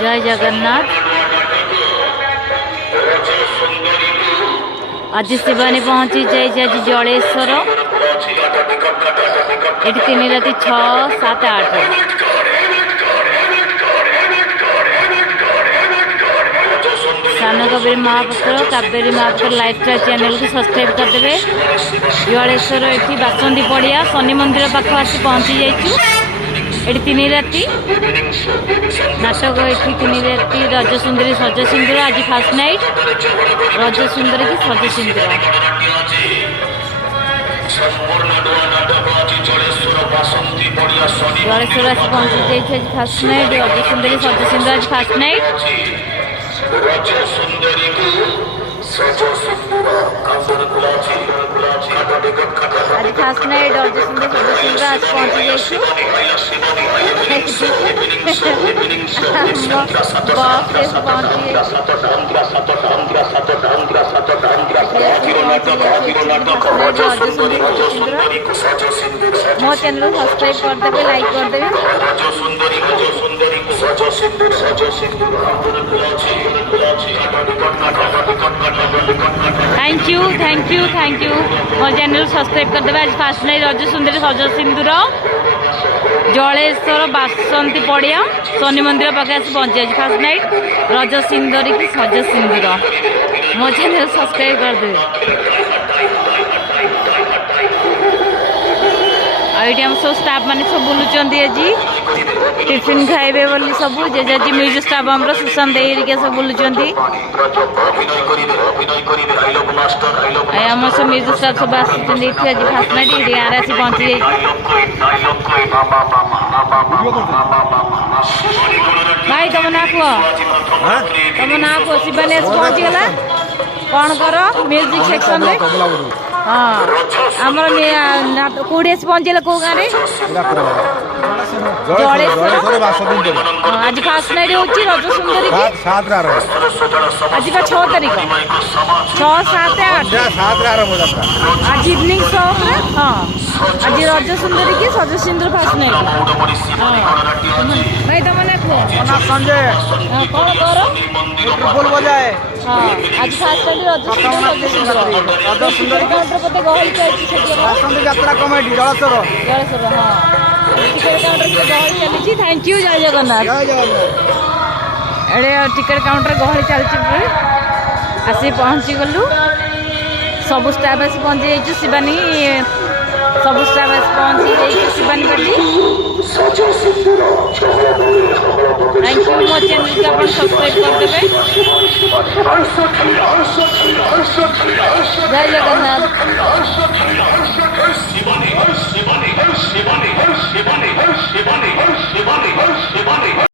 जय जगन्नाथ। आज शिवानी पहुंची जाए आज जलेश्वर ये 3 राति 6, 7, 8 सान कबीर महापात्र कावेरी महापात्र लाइफस्टाइल चैनल को सब्सक्राइब करदे। जलेश्वर ये बासंती पड़िया शनि मंदिर पाख आसी पहुंची जाइए। 3 राति नाटक ये 3 राति रज सुंदरी सज सिंदूर आज फास्ट नाइट रज सुंदरी की सज सिंदूर जलेश्वर आसी पहुंची जाइए आज फास्ट नाइट रज सुंदरी सज सिंदूर आज फास्ट नाइट आज फास्ट नाइट रज सुंदरी सज सिंदूर आज पहुंची मो चैनल सब्सक्राइब करदे लाइक करदे। थैंक यू मो चैनल सब्सक्राइब करदे। आज फास्ट नाइट रज सुंदरी सज सिंदूर जलेश्वर बासंती पड़िया शनि मंदिर पाखे आसी पहुंची आज फास्ट नाइट रज सिंदूरी की सज सिंदूर मो चैनल सब्सक्राइब करदे। आईटी हम सब स्टाफ माने सब बुलुचंदी आज टिफिन खाइबे बोली सब जे आज म्यूजिक स्टाफ हमरो सुशांत एरिका सब बुलुचंदी। हम सब म्यूजिक स्टाफ सब आसी आज फास्ट नाइट यार आसी पहुंची जाई। भाई तुम ना कह शिवानी पहुंची गला कौन कर म्यूजिक सेक्शन में। हाँ आमर कौड़ी पहुंचे कौ गाँव आज फास्ट नाइट हूँ रज सुंदरी आज 6 तारीख 6, 7, 8 आज इवनिंग शो हाँ आज रज सुंदरी की सज सिंदूर फास्ट नाइट। भाई तुम संजय कौन कर बजाए हाँ आज फास्ट नाइट रज सुंदरी पते गहली चलती यात्रा कमेटी जलेश्वर हाँ टिकट काउंटर गहली चली। थैंक यू जय जगन्नाथ। एडे टिकट काउंटर गहली चलती आसी पहुँची गलु सब स्टाफ आसी पहुँची जाइए। शिवानी सब स्टाफ आसी पहुँची जाइए शिवानी पार्टी। थैंक यू मो चैनल को आप सब्सक्राइब करदे। जय जगन्नाथ।